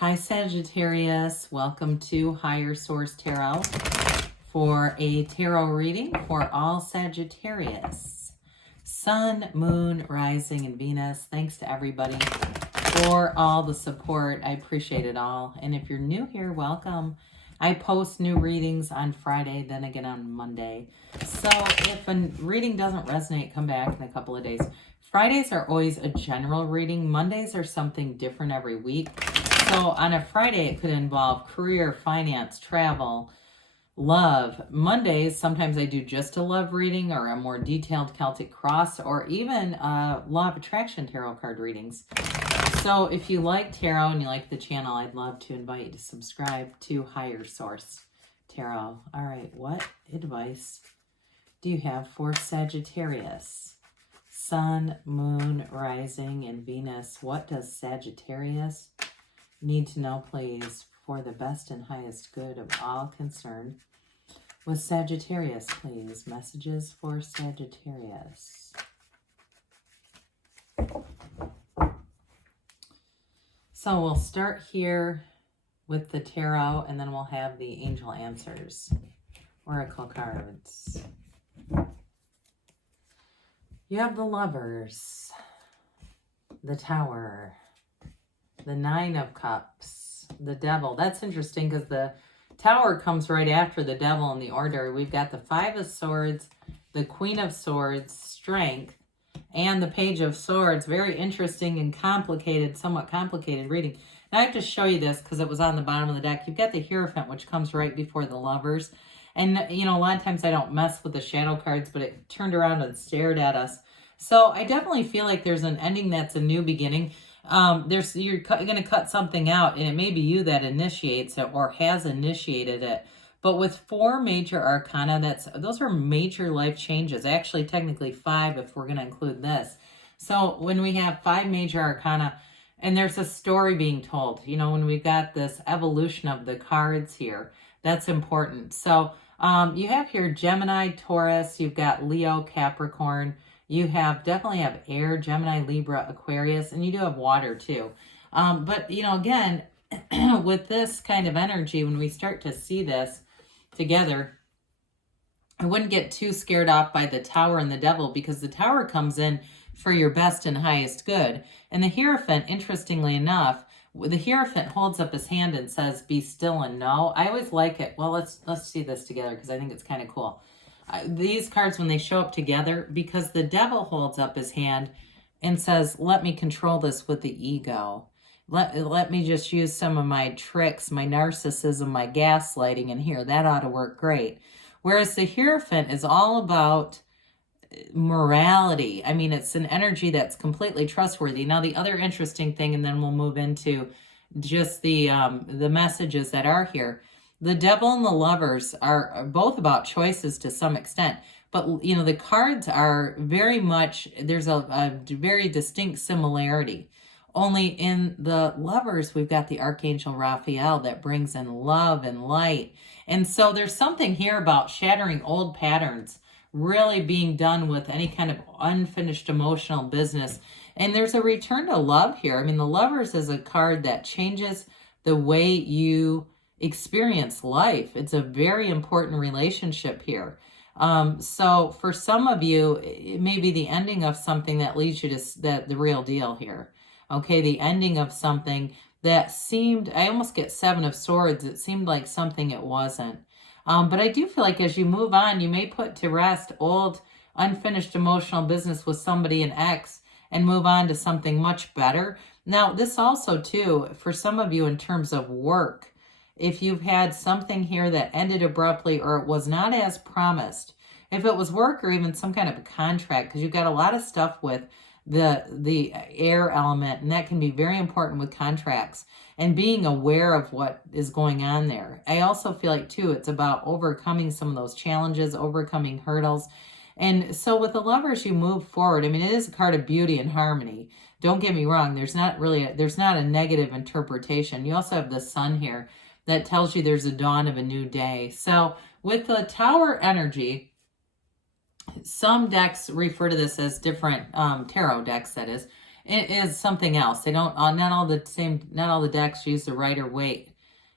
Hi Sagittarius, welcome to Higher Source Tarot for a tarot reading for all Sagittarius. Sun, Moon, Rising, and Venus. Thanks to everybody for all the support. I appreciate it all. And if you're new here, welcome. I post new readings on Friday, then again on Monday. So if a reading doesn't resonate, come back in a couple of days. Fridays are always a general reading. Mondays are something different every week. So on a Friday, it could involve career, finance, travel, love. Mondays, sometimes I do just a love reading or a more detailed Celtic cross or even law of attraction tarot card readings. So if you like tarot and you like the channel, I'd love to invite you to subscribe to Higher Source Tarot. All right, what advice do you have for Sagittarius? Sun, Moon, Rising, and Venus. What does Sagittarius need to know, please, for the best and highest good of all concerned? With Sagittarius, please. Messages for Sagittarius. So we'll start here with the tarot, and then we'll have the angel answers. Oracle cards. You have the Lovers, the Tower, the Nine of Cups, the Devil. That's interesting because the Tower comes right after the Devil in the order. We've got the Five of Swords, the Queen of Swords, Strength, and the Page of Swords. Very interesting and complicated, somewhat complicated reading. Now I have to show you this because it was on the bottom of the deck. You've got the Hierophant, which comes right before the Lovers. And, you know, a lot of times I don't mess with the shadow cards, but it turned around and stared at us. So I definitely feel like there's an ending that's a new beginning. You're going to cut something out, and it may be you that initiates it or has initiated it. But with 4 major arcana, those are major life changes. Actually, technically 5 if we're going to include this. So when we have 5 major arcana, and there's a story being told, you know, when we've got this evolution of the cards here, that's important. So you have here Gemini, Taurus, you've got Leo, Capricorn, you definitely have air, Gemini, Libra, Aquarius, and you do have water too. But, you know, again, with this kind of energy, when we start to see this together, I wouldn't get too scared off by the Tower and the Devil, because the Tower comes in for your best and highest good. And the Hierophant, interestingly enough, the Hierophant holds up his hand and says, be still and know. I always like it. Well, let's see this together because I think it's kind of cool. These cards, when they show up together, because the Devil holds up his hand and says, let me control this with the ego. Let me just use some of my tricks, my narcissism, my gaslighting in here. That ought to work great. Whereas the Hierophant is all about morality. I mean, it's an energy that's completely trustworthy. Now, the other interesting thing, and then we'll move into just the messages that are here. The Devil and the Lovers are both about choices to some extent. But, you know, the cards are very much, there's a very distinct similarity. Only in the Lovers, we've got the Archangel Raphael that brings in love and light. And so there's something here about shattering old patterns, really being done with any kind of unfinished emotional business. And there's a return to love here. I mean, the Lovers is a card that changes the way you experience life. It's a very important relationship here. So for some of you, it may be the ending of something that leads you to the real deal here. Okay, the ending of something that seemed, I almost get 7 of Swords. It seemed like something it wasn't. But I do feel like as you move on, you may put to rest old, unfinished emotional business with somebody, an ex, and move on to something much better. Now, this also, too, for some of you in terms of work, if you've had something here that ended abruptly or it was not as promised, if it was work or even some kind of a contract, because you've got a lot of stuff with the air element, and that can be very important with contracts and being aware of what is going on there. I also feel like, too, it's about overcoming some of those challenges, overcoming hurdles. And so with the Lovers, you move forward. I mean, it is a card of beauty and harmony. Don't get me wrong. There's not a negative interpretation. You also have the Sun here that tells you there's a dawn of a new day. So with the Tower energy, some decks refer to this as different tarot decks, that is, It is something else. They don't, not all the decks use the Rider-Waite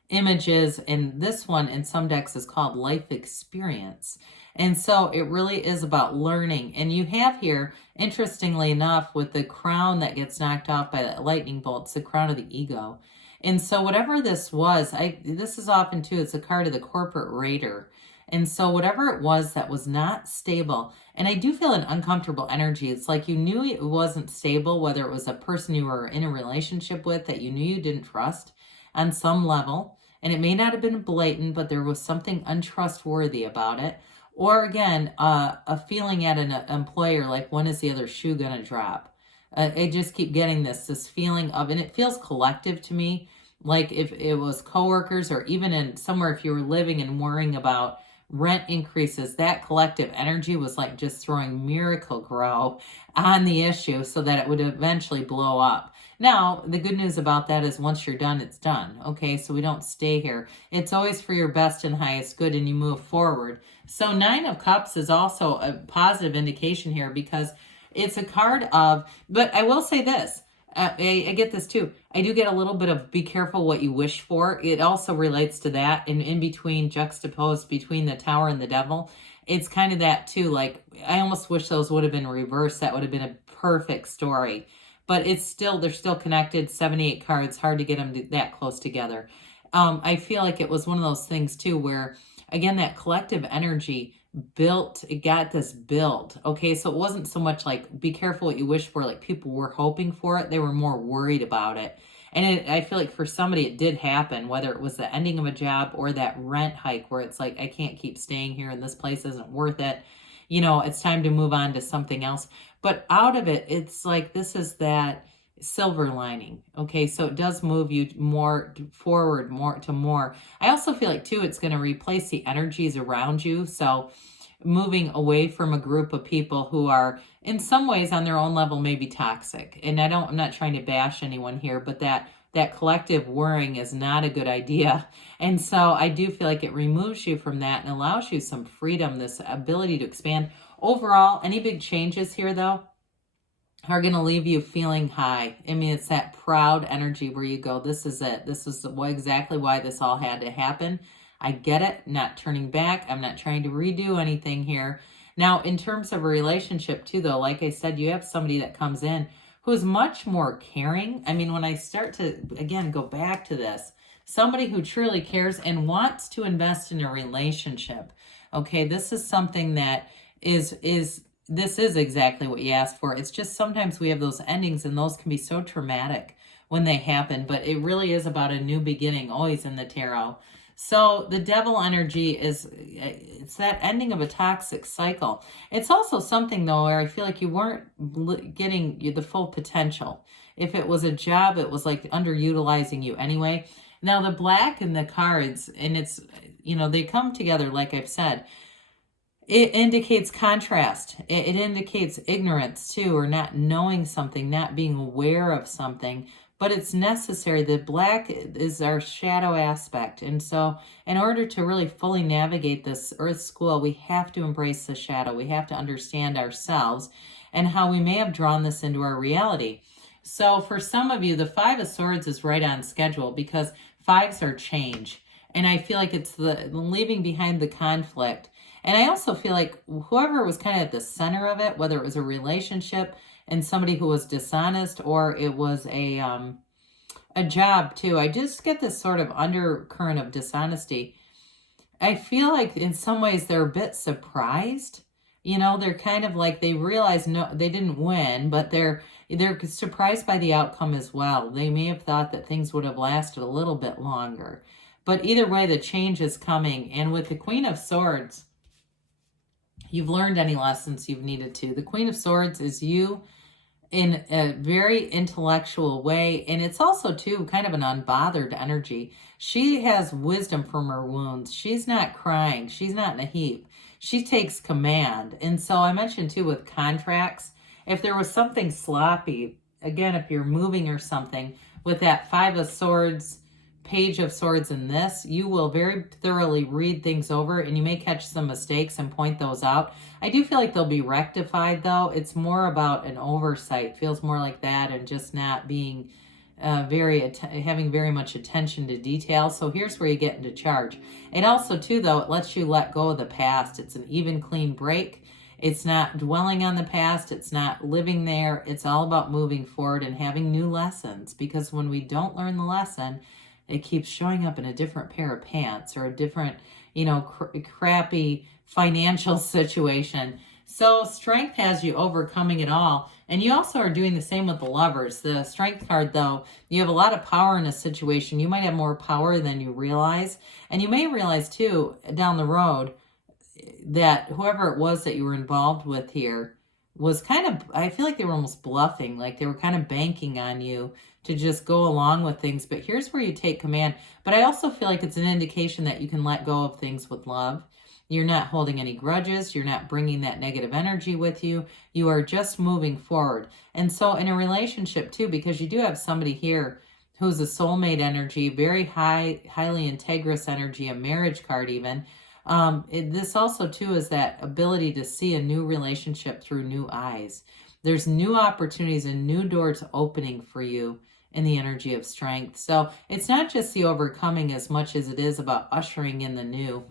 images, and this one in some decks is called life experience. And so it really is about learning. And you have here, interestingly enough, with the crown that gets knocked off by the lightning bolts, the crown of the ego. And so whatever this was, this is often too, it's a card of the corporate raider. And so whatever it was that was not stable, and I do feel an uncomfortable energy. It's like you knew it wasn't stable, whether it was a person you were in a relationship with that you knew you didn't trust on some level. And it may not have been blatant, but there was something untrustworthy about it. Or again, a feeling at an employer like, when is the other shoe going to drop? I just keep getting this feeling of, and it feels collective to me, like if it was coworkers or even in somewhere, if you were living and worrying about rent increases, that collective energy was like just throwing Miracle-Gro on the issue so that it would eventually blow up. Now, the good news about that is once you're done, it's done. Okay, so we don't stay here. It's always for your best and highest good, and you move forward. So 9 of Cups is also a positive indication here because it's a card of, but I will say this, I get this too. I do get a little bit of be careful what you wish for. It also relates to that, and in between, juxtaposed between the Tower and the Devil, it's kind of that too. Like, I almost wish those would have been reversed. That would have been a perfect story. But it's still, they're still connected, 78 cards, hard to get them that close together. I feel like it was one of those things too where, again, that collective energy built, it got this build. Okay, so it wasn't so much like be careful what you wish for, like people were hoping for it. They were more worried about it. And I feel like for somebody it did happen, whether it was the ending of a job or that rent hike where it's like, I can't keep staying here and this place isn't worth it. You know, it's time to move on to something else. But out of it, it's like this is that silver lining. Okay, so it does move you more forward, more. I also feel like too, it's going to replace the energies around you. So moving away from a group of people who are in some ways on their own level maybe toxic. And I'm not trying to bash anyone here, but that collective worrying is not a good idea. And so I do feel like it removes you from that and allows you some freedom, this ability to expand. Overall, any big changes here though are going to leave you feeling high. I mean, it's that proud energy where you go, this is it. This is exactly why this all had to happen. I get it. Not turning back. I'm not trying to redo anything here. Now, in terms of a relationship too, though, like I said, you have somebody that comes in who's much more caring. I mean, when I start to, again, go back to this, somebody who truly cares and wants to invest in a relationship. Okay, this is something that this is exactly what you asked for. It's just sometimes we have those endings and those can be so traumatic when they happen, but it really is about a new beginning, always in the tarot. So the Devil energy it's that ending of a toxic cycle. It's also something though where I feel like you weren't getting the full potential. If it was a job, it was like underutilizing you anyway. Now the Black and the cards, and it's, you know, they come together like I've said. It indicates contrast. It indicates ignorance too, or not knowing something, not being aware of something, but it's necessary. The Black is our shadow aspect. And so in order to really fully navigate this Earth school, we have to embrace the shadow. We have to understand ourselves and how we may have drawn this into our reality. So for some of you, the 5 of Swords is right on schedule because 5s are change. And I feel like it's the leaving behind the conflict. And I also feel like whoever was kind of at the center of it, whether it was a relationship and somebody who was dishonest or it was a job too, I just get this sort of undercurrent of dishonesty. I feel like in some ways they're a bit surprised. You know, they're kind of like they realize no, they didn't win, but they're surprised by the outcome as well. They may have thought that things would have lasted a little bit longer. But either way, the change is coming. And with the Queen of Swords, you've learned any lessons you've needed to. The Queen of Swords is you in a very intellectual way. And it's also, too, kind of an unbothered energy. She has wisdom from her wounds. She's not crying. She's not in a heap. She takes command. And so I mentioned, too, with contracts, if there was something sloppy, again, if you're moving or something, with that 5 of Swords Page of Swords in this, you will very thoroughly read things over, and you may catch some mistakes and point those out. I do feel like they'll be rectified, though. It's more about an oversight. Feels more like that, and just not being having very much attention to detail. So here's where you get into charge. It also, too, though, it lets you let go of the past. It's an even, clean break. It's not dwelling on the past. It's not living there. It's all about moving forward and having new lessons, because when we don't learn the lesson, it keeps showing up in a different pair of pants or a different, crappy financial situation. So Strength has you overcoming it all. And you also are doing the same with the Lovers. The Strength card, though, you have a lot of power in a situation. You might have more power than you realize. And you may realize, too, down the road, that whoever it was that you were involved with here was kind of, I feel like they were almost bluffing. Like they were kind of banking on you to just go along with things. But here's where you take command. But I also feel like it's an indication that you can let go of things with love. You're not holding any grudges. You're not bringing that negative energy with you. You are just moving forward. And so in a relationship too, because you do have somebody here who's a soulmate energy, very highly integrous energy, a marriage card even. This also too is that ability to see a new relationship through new eyes. There's new opportunities and new doors opening for you in the energy of Strength. So it's not just the overcoming as much as it is about ushering in the new.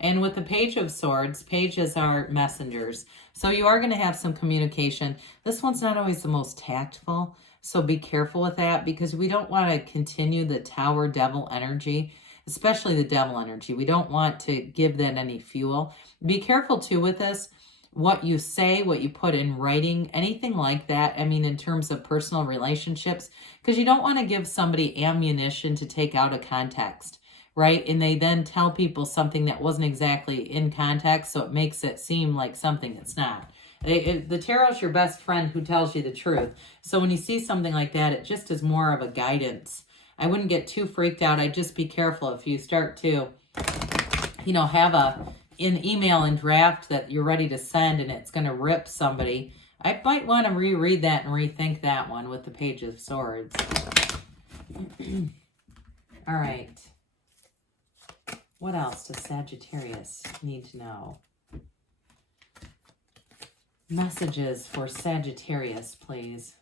And with the Page of Swords, pages are messengers. So you are going to have some communication. This one's not always the most tactful, so be careful with that, because we don't want to continue the Tower Devil energy, especially the Devil energy. We don't want to give that any fuel. Be careful too with this, what you say, what you put in writing, anything like that. I mean, in terms of personal relationships, because you don't want to give somebody ammunition to take out of context, right? And they then tell people something that wasn't exactly in context, so it makes it seem like something it's not. The tarot's your best friend who tells you the truth. So when you see something like that, it just is more of a guidance. I wouldn't get too freaked out. I'd just be careful if you start to, have an email and draft that you're ready to send and it's going to rip somebody. I might want to reread that and rethink that one with the Page of Swords. All right. What else does Sagittarius need to know? Messages for Sagittarius, please.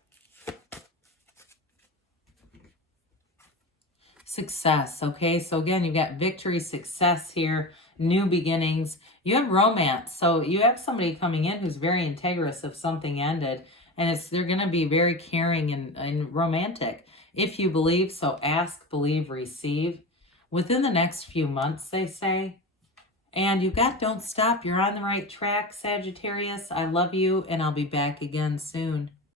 Success, okay? So again, you've got victory, success here, new beginnings. You have romance. So you have somebody coming in who's very integrous if something ended. And they're going to be very caring and romantic. If you believe, so ask, believe, receive. Within the next few months, they say. And you've got Don't Stop. You're on the right track, Sagittarius. I love you, and I'll be back again soon.